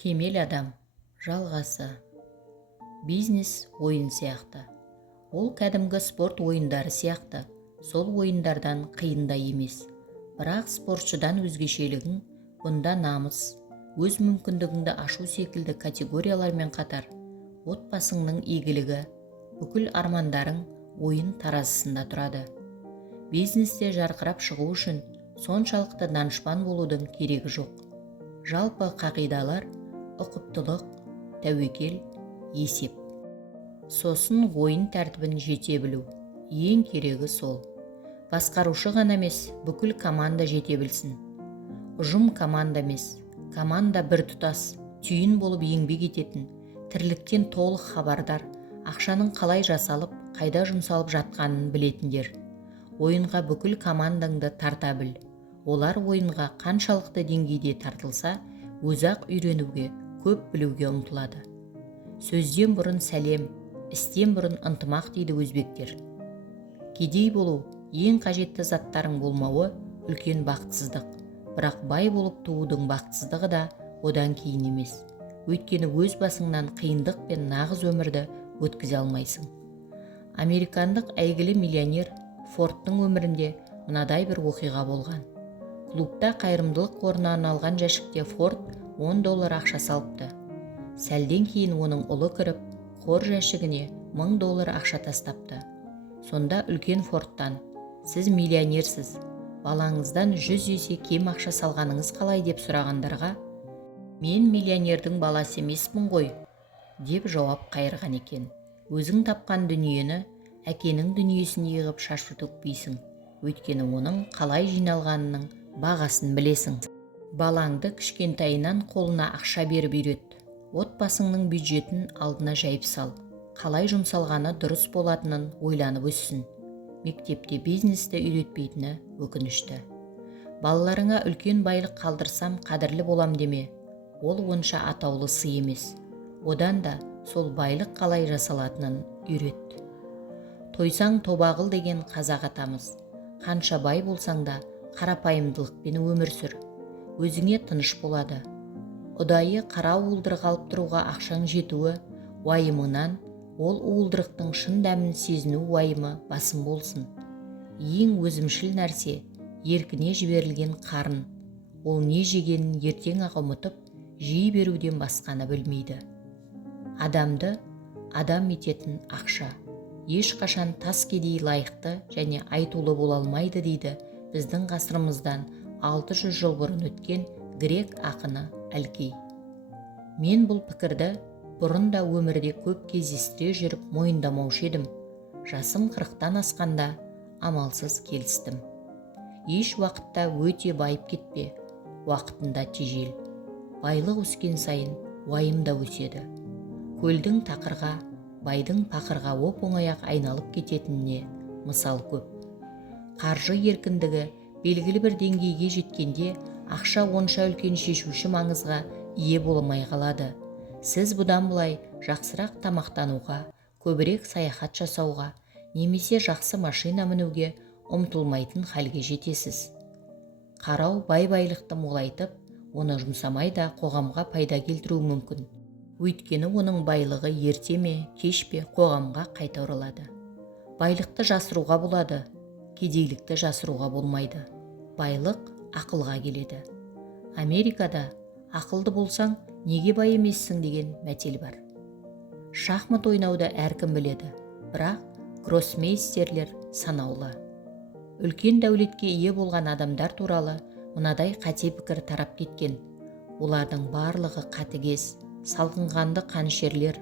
Кемел адам жалғасы. Бизнес ойын сияқты. Ол кәдімгі спорт ойындары сияқты. Сол ойындардан қиын да емес. Бірақ спортшыдан өзгешелігің бұнда намыс, өз мүмкіндігіңді ашу секілді категориялармен қатар, отбасыңның игілігі, бүкіл армандарың ойын таразысында тұрады. Бизнесте жарқырап шығу үшін соншалықты данышпан болудың керегі жоқ. Жалпы қағидалар: ұқыптылық, тәуекел, есеп. Сосын ойын тәртібін жете білу. Ең керегі сол. Басқарушы ғана емес, бүкіл команда жете білсін. Ұжым команда емес, команда бір тұтас, түйін болып еңбек ететін, тірліктен толық хабардар, ақшаның қалай жасалып, қайда жұмсалып жатқанын білетіндер. Ойынға бүкіл командаңды тарта біл. Олар ойынға қаншалықты деңгейде тартылса, өзі-ақ үйренуге, көп білуге ұмтылады. Сөзден бұрын сәлем, істен бұрын ынтымақ дейді өзбектер. Кедей болу, ең қажетті заттарың болмауы үлкен бақытсыздық. Бірақ бай болып туудың бақытсыздығы да одан кейін емес. Өйткені өз басыңнан қиындық пен нағыз өмірді өткізе алмайсың. Американдық әйгілі миллионер Фордтың өмірінде мынадай бір оқиға болған. Клубта қайырымдылық қорына арналған жәшікте Форд $10 ақша салыпты. Сәлден кейін оның ұлы кіріп, қор жәшігіне $1000 ақша тастапты. Сонда үлкен Фордтан: "Сіз миллионерсіз, балаңыздан 100 есе кем ақша салғаныңыз қалай?" деп сұрағандарға: "Мен миллионердің баласы емеспін ғой", деп жауап қайырған екен. Өзің тапқан дүниені әкенің дүниесіне егіп шашу төкпейсің. Өйткені оның қалай жиналғанының бағасын білесің. Балаңды кішкентайынан қолына ақша беріп үйрет. Отбасыңның бюджетін алдына жайып сал. Қалай жұмсалғаны дұрыс болатынын ойланып өссін. Мектепте бизнесті үйретпейтіні өкінішті. Балаларыңа үлкен байлық қалдырсам қадірлі болам деме. Ол онша атаулы сый емес. Одан да сол байлық қалай жасалатынын үйрет. Тойсаң тобағыл деген қазақ атамыз. Қанша бай болсаң да қарапайымдылықпен өмір сүр. Өзіңе тыныш болады. Ұдайы қара уылдырық алып тұруға ақшаң жетуі уайымынан, ол уылдырықтың шын дәмін сезіну уайымы басым болсын. Ең өзімшіл нәрсе еркіне жіберілген қарын. Ол не жегенін ертең-ақ ұмытып, жей беруден басқаны білмейді. Адамды адам ететін ақша ешқашан тас кедей лайықты және айтулы бола алмайды дейді біздің ғасырымыздан 600 жыл бұрын өткен грек ақыны Әлкей. Мен бұл пікірді бұрын да өмірде көп кездестіре жүріп мойындамаушы едім. Жасым 40-тан асқанда амалсыз келістім. Еш уақытта өте байып кетпе, уақытында тежел. Байлық өскен сайын уайым да өседі. Көлдің тақырға, байдың пақырға оп-оңай-ақ айналып кететініне мысал көп. Қаржы еркіндігі белгілі бір деңгейге жеткенде ақша онша үлкен шешуші маңызға ие боламай қалады. Сіз бұдан былай жақсырақ тамақтануға, көбірек саяхат жасауға, немесе жақсы машина мінуге ұмтылмайтын халге жетесіз. Қарау бай-байлықты молайтып, оны жұмсамай да қоғамға пайда келтіруі мүмкін. Өйткені оның байлығы ерте ме, кеш пе қоғамға қайта оралады. Байлықты жасыруға болады, кедейлікті жасыруға болмайды. Байлық ақылға келеді. Америкада ақылды болсаң, неге бай емессің деген мәтел бар. Шахмат ойнауды әркім біледі, бірақ гроссмейстерлер санаулы. Үлкен дәулетке ие болған адамдар туралы мынадай қате пікір тарап кеткен. Олардың барлығы қатыгез, салқынқанды қанішерлер,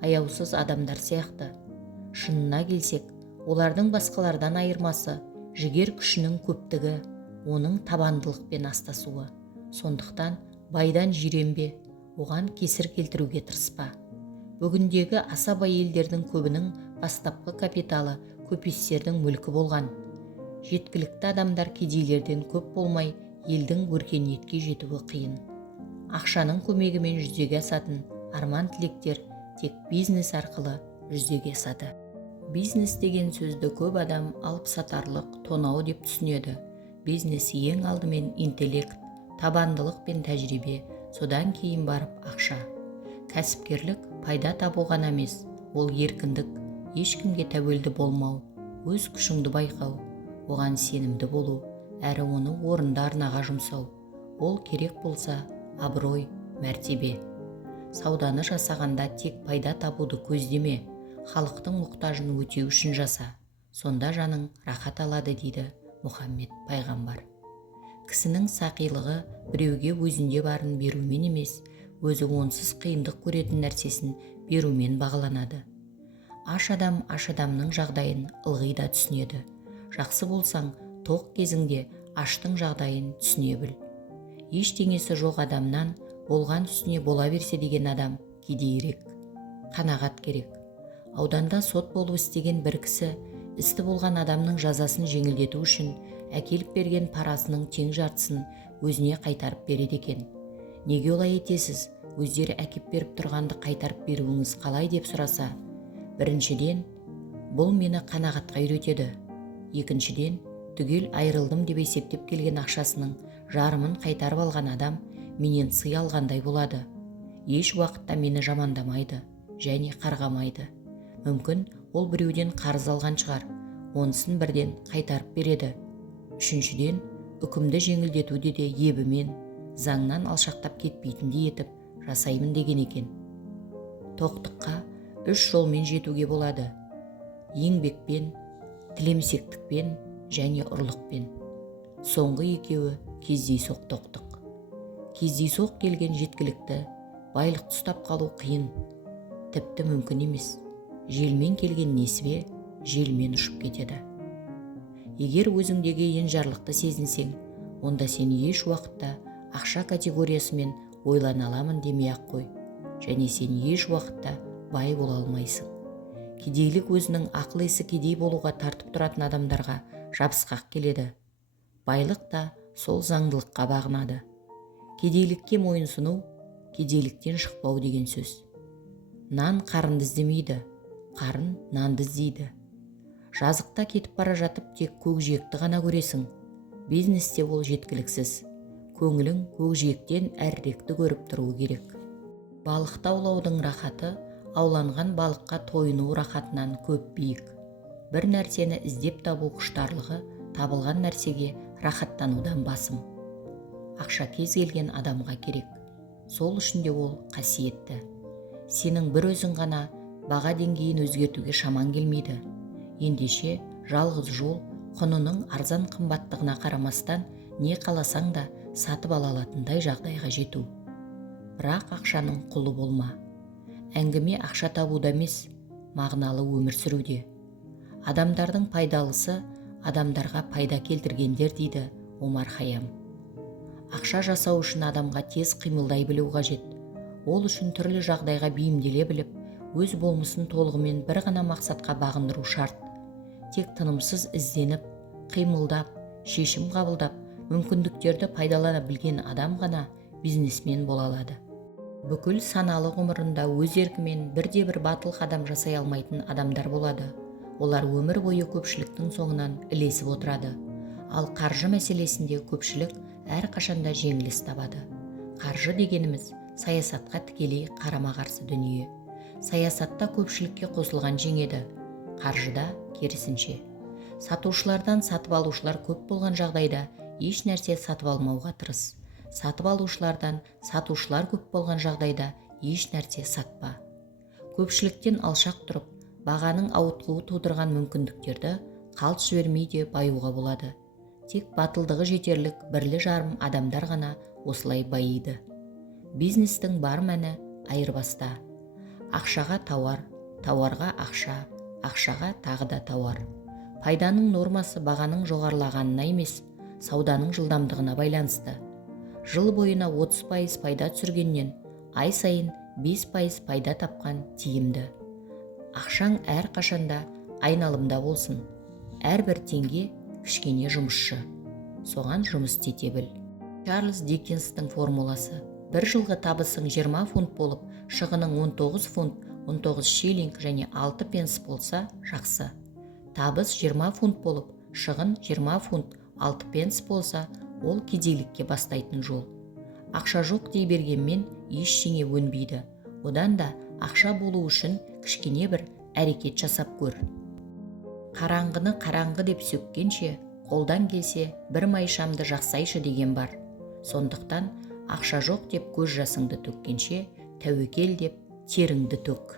аяусыз адамдар сияқты. Шынына келсек, олардың басқалардан айырмасы жігер күшінің көптігі, оның табандылықпен астасуы. Сондықтан байдан жиренбе, оған кесір келтіруге тырыспа. Бүгіндегі аса бай елдердің көбінің бастапқы капиталы көпестердің мүлкі болған. Жеткілікті адамдар кедейлерден көп болмай, елдің өркениетке жетуі қиын. Ақшаның көмегімен жүзеге асатын арман тілектер тек бизнес арқылы жүзеге асады. Бизнес деген сөзді көп адам алып сатарлық, тонау деп түсінеді. Бизнес ең алдымен интеллект, табандылық пен тәжірибе, содан кейін барып ақша. Кәсіпкерлік пайда табу ғана емес, ол еркіндік, ешкімге тәуелді болмау, өз күшіңді байқау, оған сенімді болу, әрі оны орынды арнаға жұмсау. Ол керек болса абырой, мәртебе. Сауданы жасағанда тек пайда табуды көздеме, халықтың мұқтажын өтеу үшін жаса. Сонда жаның рахат алады дейді Мұхаммед пайғамбар. Кісінің сақилығы біреуге өзінде барын берумен емес, өзі онсыз қиындық көретін нәрсесін берумен бағаланады. Аш адамның жағдайын ылғи да түсінеді. Жақсы болсаң, тоқ кезіңде аштың жағдайын түсіне біл. Ештеңесі жоқ адамнан болған үстіне бола берсе деген адам кедейірек, қанағат керек. Ауданда сот болып істеген бір кісі істі болған адамның жазасын жеңілдету үшін әкеліп берген парасының тең жартысын өзіне қайтарып береді екен. Неге олай етесіз? Өздері әкеп беріп тұрғанды қайтарып беруіңіз қалай деп сұраса, біріншіден, бұл мені қанағатқа үйретеді. Екіншіден, түгел айырылдым деп есептеп келген ақшасының жарымын қайтарып алған адам менен сый алғандай болады. Еш уақытта мені жамандамайды және қарғамайды. Мүмкін ол біреуден қарыз алған шығар, онысын бірден қайтарып береді. Үшіншіден, үкімді жеңілдетуде де ебімен, заңнан алшақтап кетпейтіндей етіп жасаймын деген екен. Тоқтыққа 3 жолмен жетуге болады: еңбекпен, тілемсектікпен және ұрлықпен. Соңғы екеуі кездейсоқ тоқтық. Кездейсоқ келген жеткілікті, байлықты ұстап қалу қиын, тіпті мүмкін емес. Желмен келген несібе желмен ұшып кетеді. Егер өзіңдегі енжарлықты сезінсең, онда сен еш уақытта ақша категориясымен ойлана аламын демей-ақ қой, және сен еш уақытта бай бола алмайсың. Кедейлік өзінің ақыл есі кедей болуға тартып тұратын адамдарға жабысқақ келеді. Байлық та сол заңдылыққа бағынады. Кедейлікке мойынсыну, кедейліктен шықпау деген сөз. Нан қарынды іздемейді, қарын нанды іздейді. Жазықта кетіп бара жатып тек көкжиекті ғана көресің. Бизнесте ол жеткіліксіз. Көңілің көкжиектен әріректі көріп тұруы керек. Балықты аулаудың рахаты ауланған балыққа тойыну рахатынан көп биік. Бір нәрсені іздеп табу құштарлығы табылған нәрсеге рахаттанудан басым. Ақша кез келген адамға керек. Сол үшін де ол қасиетті. Сенің бір өзің ғана баға деңгейін өзгертуге шаман келмейді. Ендеше жалғыз жол құнының арзан қымбаттығына қарамастан не қаласаң да сатып ала алатындай жағдайға жету. Бірақ ақшаның құлы болма. Әңгіме ақша табуда емес, мағыналы өмір сүруде. Адамдардың пайдалысы адамдарға пайда келтіргендер дейді Омар Хайям. Ақша жасау үшін адамға тез қимылдай білу қажет. Ол үшін түрлі жағдайға бейімделе біліп, өз болмысын толығымен бір ғана мақсатқа бағындыру шарт. Тек тынымсыз ізденіп, қимылдап, шешім қабылдап, мүмкіндіктерді пайдалана білген адам ғана бизнесмен бола алады. Бүкіл саналы ғұмырында өз еркімен бірде-бір батыл қадам жасай алмайтын адамдар болады. Олар өмір бойы көпшіліктің соңынан ілесіп отырады. Ал қаржы мәселесінде көпшілік әрқашанда жеңіліс табады. Қаржы дегеніміз саясатқа тікелей қарама-қарсы дүние. Саясатта көпшілікке қосылған жеңеді, қаржыда керісінше. Сатушылардан сатып алушылар көп болған жағдайда еш нәрсе сатып алмауға тырыс. Сатып алушылардан сатушылар көп болған жағдайда еш нәрсе сатпа. Көпшіліктен алшақ тұрып, бағаның ауытқуы тудырған мүмкіндіктерді қалт жібермей де баюға болады. Тек батылдығы жетерлік бірлі-жарым адамдар ғана осылай байиды. Бизнестің бар мәні айырбаста. Ақшаға тауар, тауарға ақша, ақшаға тағы да тауар. Пайданың нормасы бағаның жоғарылағанына емес, сауданың жылдамдығына байланысты. Жыл бойына 30% пайда түсіргеннен ай сайын 5% пайда тапқан тиімді. Ақшаң әр қашанда айналымда болсын. Әрбір теңге кішкене жұмысшы. Соған жұмыс істете біл. Чарльз Диккенстің формуласы: бір жылғы табысың 20 фунт болып, шығының 19 фунт, 19 шиллинг және 6 пенс болса жақсы. Табыс 20 фунт болып, шығын 20 фунт, 6 пенс болса, ол кедейлікке бастайтын жол. Ақша жоқ дей бергенмен ештеңе өнбейді. Одан да ақша болу үшін кішкене бір әрекет жасап көр. Қараңғыны қараңғы деп сөккенше, қолдан келсе бір май шамды жақсайшы деген бар. Сондықтан ақша жоқ деп көз жасыңды төккенше, тәуекел деп теріңді төк.